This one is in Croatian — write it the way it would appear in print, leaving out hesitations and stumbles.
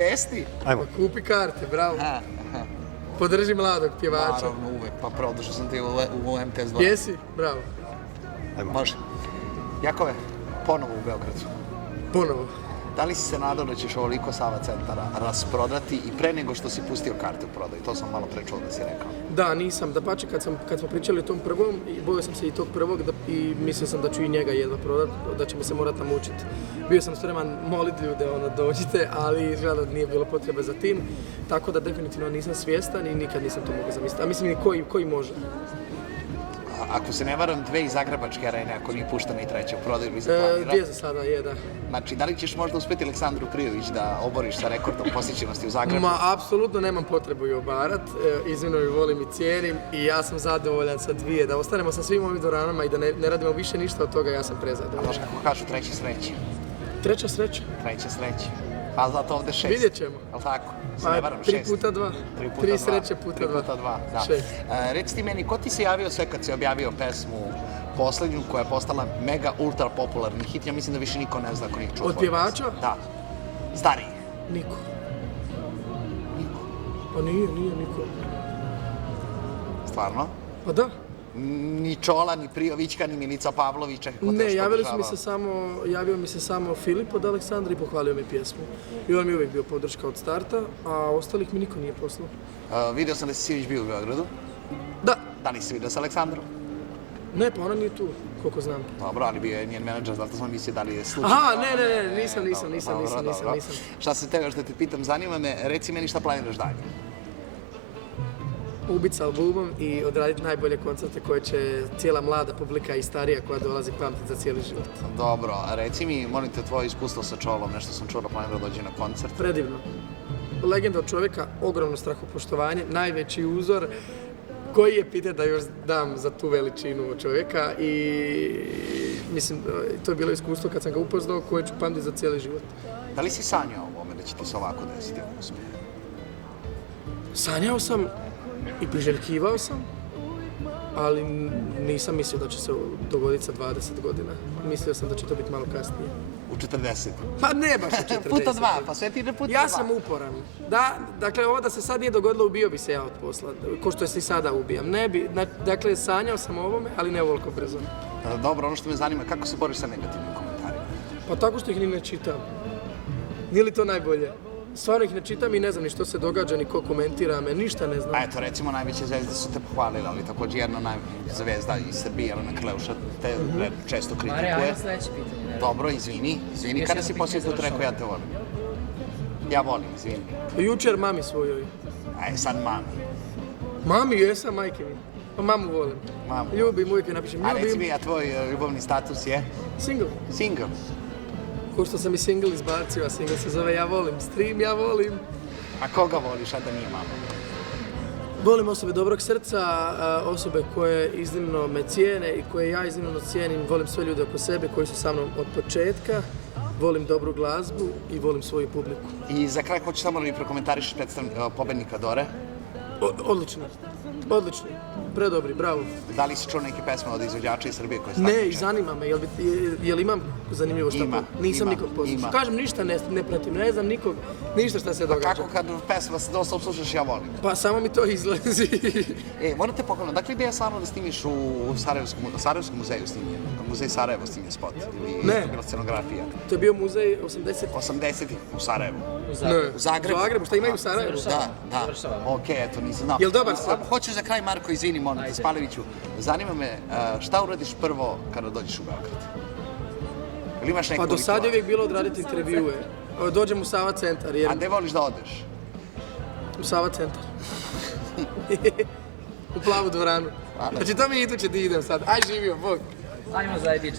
Jesti? Ajmo. Pa kupi karte, bravo. Aha. Podrži mladog pjevača. Naravno, uvek, pa produžio sam ti u MTS2. Jesi? Bravo. Ajmo. Može. Jakove, ponovo u Beogradu. Ponovo. Da li si se nadao da ćeš ovoliko Sava centara rasprodati i pre nego što si pustio karte u prodaju? To sam malo pre čuo da si rekao. Da, nisam. Dapače, kad smo pričali o tom prvom, bojao sam se i tog prvog i mislio sam da ću i njega jedva prodati, da ćemo se morati namučiti. Bio sam spreman moliti ljude dođite, ali izgleda da nije bilo potrebe za tim. Tako da definitivno nisam svjestan i nikad nisam to mogao zamisliti. A mislim i koji može. Ako se ne varam, 2 iz Zagrebačke arene, ako nije puštena i treća u prodaju, bi se planirao. Gdje za sada je, da. Znači, da li ćeš možda uspjeti Aleksandru Prijović da oboriš sa rekordom posjećenosti u Zagrebu? Ma, apsolutno nemam potrebu ju obarat, iznimno ju volim i cijenim i ja sam zadovoljan sa 2, da ostanemo sa svim ovim dvoranama i da ne radimo više ništa od toga, ja sam prezadovoljan. Znaš kako kažu, treći sreći. Treća sreća. Treća sreća. Pa zato ovde 6. Vidjet ćemo. Jel' tako? Se Pa, ne varam, 3 6. puta 2. 3 sreće puta 2. 3 puta 2, da. 6. Reci ti meni, ko ti se javio sve kad si objavio pesmu poslednju koja je postala mega ultra popularni hit? Ja mislim da više niko ne zna ako nije čuo. Od pjevača? Da. Stariji. Niko. Niko. Pa nije niko. Stvarno? Pa da. Ni Čola, ni Prijovićka, ni Milica Pavlovića. Ne, javio mi se samo Filip od Aleksandra i pohvalio mi pjesmu. I on mi je uvijek bio podrška od starta, a ostalih mi niko nije poslao. Vidio sam da si sinoć bio u Beogradu. Da. Da li si vidio s Aleksandrom? Ne, pa ona nije tu, koliko znam. Dobro, ali bio je njen menadžer, zato sam mislio da li je slučajno. Aha, ne, nisam. Dobro. Šta se tega što te pitam, zanima me, reci meni šta planiraš dalje? Ubiti s albumom i odraditi najbolje koncerte koje će cijela mlada publika i starija koja dolazi pamtiti za cijeli život. Dobro, reci mi, molim te, tvoje iskustvo sa Čolom, nešto sam čuo da planira dođe na koncert. Predivno. Legenda od čovjeka, ogromno strahopoštovanje, najveći uzor. Koji je pite da još dam za tu veličinu čovjeka i mislim, to je bilo iskustvo kad sam ga upoznao koje ću pamtiti za cijeli život. Da li si sanjao o ovome da će ti se ovako desiti ako uspije? Sanjao sam i priželjkivao sam, ali nisam mislio da će se dogoditi sa 20 godina. Mislio sam da će to biti malo kasnije. U 40? Pa ne baš u 40. Puta 2, pa sve ti ide puta 2. Ja sam uporan. Da, dakle, ovo da se sad nije dogodilo, ubio bi se ja od posla. Ko što se i sada ubijam. Ne bi, dakle, sanjao sam o ovome, ali ne ovoliko brzo. Dobro, ono što me zanima, kako se boriš sa negativnim komentarima? Pa tako što ih ni ne čitam. Nije li to najbolje? Stvarno ih ne čitam i ne znam ni što se događa, ni ko komentira me, ništa ne znam. A eto, recimo, najveće zvezde su te pohvalile, ali također jedna zvezda iz Srbije, Jelena Kleuša, te često kritikuje. Ajmo sledeće pitanje. Dobro, izvini, kada si posljednji put rekao ja te volim? Ja volim, izvini. Jučer mami svojoj. Aj, sad mami. Mami, jesam, majke mi. Pa mamu volim. Mamu. Ljubim, uvijek je napišem A reci ljubim. mi, a tvoj ljubavni status je? Single. Single. Ko što sam i single izbacio, a single se zove Ja volim. Stream, ja volim. A koga voliš, a da nije mama? Volim osobe dobrog srca, osobe koje iznimno me cijene i koje ja iznimno cijenim. Volim sve ljude oko sebe koji su sa mnom od početka. Volim dobru glazbu i volim svoju publiku. I za kraj hoću samo da mi prokomentariš pobednika Dore. Odlično. Predobri, bravo. Da li si čuo neke pesme od izvođača iz Srbije koje su Ne, takmičene? i zanima me, jel imam zanimljivo šta? Nisam ima, nikog poslušao. ima. Kažem, ništa ne pratim, ne znam nikog, ništa šta se događa. Kako kad pesma se dosta slušaš, ja volim. Pa samo mi to izlazi. Morate pogledati, dakle ideja stvarno da snimiš u Sarajevskom muzeju snimljen, Muzej Sarajevo snimljen spot, ili je to bila scenografija? To je bio muzej 80. 80-ih u Sarajevu. Ne, U Zagrebu. U Zagrebu, šta imaju u Sarajevu? Da. Okej, eto, nisam znao. Jel dobar spot? Hoću za kraj, Marko, izvini, molim te, Spaljeviću. Zanima me, šta uradiš prvo kada dođeš u Beograd? Ili imaš neku Pa do sad je ritual? uvijek bilo odraditi intervjue. Dođem u Sava centar, jer... A gde voliš da odeš? U Sava centar. U plavu dvoranu. Znači to mi je iduće di idem sad. Aj živio, Bog. Ajmo za